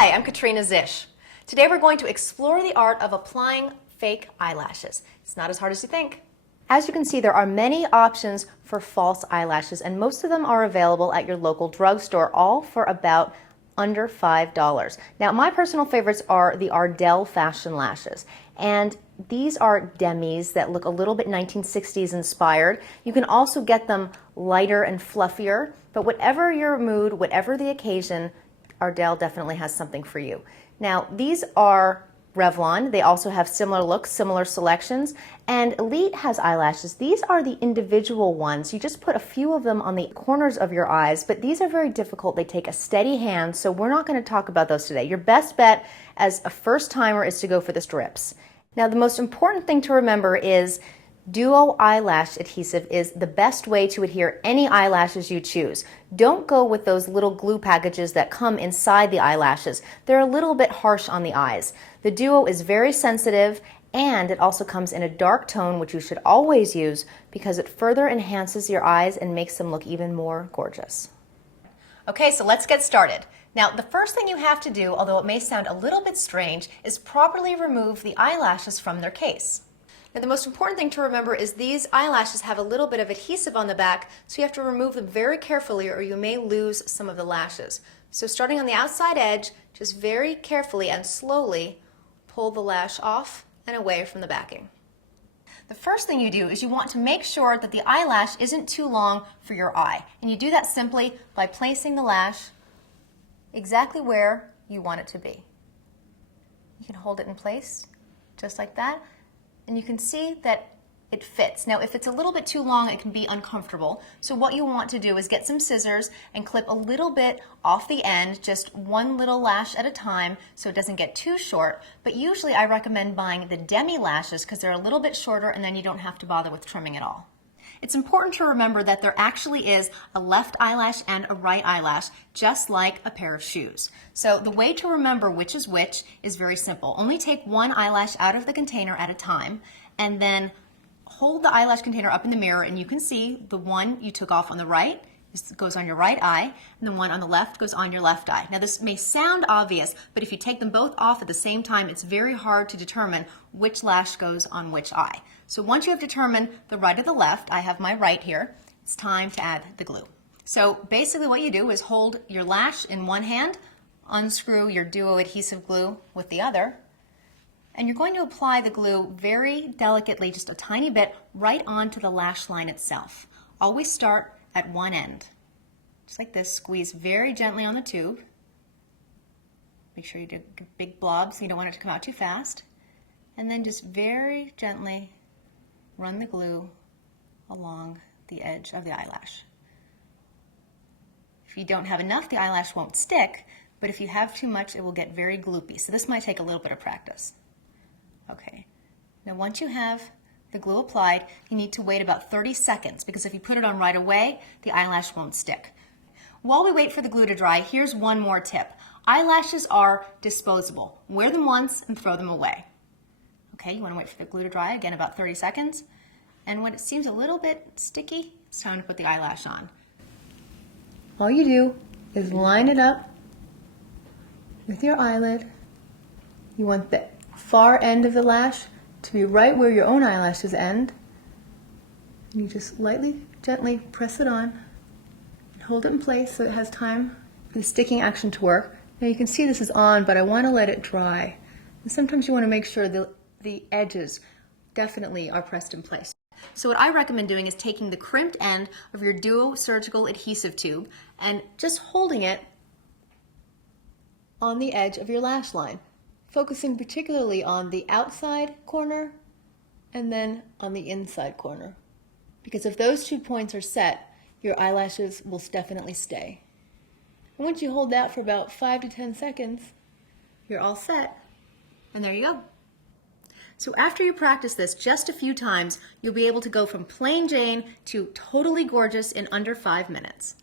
Hi, I'm Katrina Szish. Today we're going to explore the art of applying fake eyelashes. It's not as hard as you think. As you can see, there are many options for false eyelashes, and most of them are available at your local drugstore, all for about under $5. Now, my personal favorites are the Ardell Fashion Lashes, and these are demis that look a little bit 1960s inspired. You can also get them lighter and fluffier, but whatever your mood, whatever the occasion, Ardell definitely has something for you. Now, these are Revlon. They also have similar looks, similar selections, and Elite has eyelashes. These are the individual ones. You just put a few of them on the corners of your eyes, but these are very difficult. They take a steady hand, so we're not going to talk about those today. Your best bet as a first timer is to go for the strips. Now, the most important thing to remember is Duo eyelash adhesive is the best way to adhere any eyelashes you choose. Don't go with those little glue packages that come inside the eyelashes. They're a little bit harsh on the eyes. The Duo is very sensitive, and it also comes in a dark tone, which you should always use because it further enhances your eyes and makes them look even more gorgeous. Okay, so let's get started. Now, the first thing you have to do, although it may sound a little bit strange, is properly remove the eyelashes from their case. Now, the most important thing to remember is these eyelashes have a little bit of adhesive on the back, so you have to remove them very carefully or you may lose some of the lashes. So starting on the outside edge, just very carefully and slowly pull the lash off and away from the backing. The first thing you do is you want to make sure that the eyelash isn't too long for your eye. And you do that simply by placing the lash exactly where you want it to be. You can hold it in place just like that. And you can see that it fits. Now, if it's a little bit too long, it can be uncomfortable. So what you want to do is get some scissors and clip a little bit off the end, just one little lash at a time so it doesn't get too short. But usually I recommend buying the demi lashes because they're a little bit shorter and then you don't have to bother with trimming at all. It's important to remember that there actually is a left eyelash and a right eyelash, just like a pair of shoes. So the way to remember which is very simple. Only take one eyelash out of the container at a time, and then hold the eyelash container up in the mirror, and you can see the one you took off on the right goes on your right eye, and the one on the left goes on your left eye. Now, this may sound obvious, but if you take them both off at the same time, it's very hard to determine which lash goes on which eye. So once you have determined the right or the left, I have my right here, it's time to add the glue. So basically what you do is hold your lash in one hand, unscrew your Duo adhesive glue with the other, and you're going to apply the glue very delicately, just a tiny bit, right onto the lash line itself. Always start at one end. Just like this, squeeze very gently on the tube. Make sure you do a big blob so you don't want it to come out too fast. And then just very gently run the glue along the edge of the eyelash. If you don't have enough, the eyelash won't stick, but if you have too much, it will get very gloopy. So this might take a little bit of practice. Okay, now once you have the glue applied, you need to wait about 30 seconds because if you put it on right away, the eyelash won't stick. While we wait for the glue to dry, here's one more tip. Eyelashes are disposable. Wear them once and throw them away. Okay, you want to wait for the glue to dry, again about 30 seconds. And when it seems a little bit sticky, it's time to put the eyelash on. All you do is line it up with your eyelid. You want the far end of the lash to be right where your own eyelashes end. And you just lightly, gently press it on and hold it in place so it has time for the sticking action to work. Now you can see this is on, but I want to let it dry. And sometimes you want to make sure the edges definitely are pressed in place. So what I recommend doing is taking the crimped end of your Duo surgical adhesive tube and just holding it on the edge of your lash line, focusing particularly on the outside corner and then on the inside corner. Because if those 2 points are set, your eyelashes will definitely stay. And once you hold that for about 5 to 10 seconds, you're all set, and there you go. So after you practice this just a few times, you'll be able to go from plain Jane to totally gorgeous in under 5 minutes.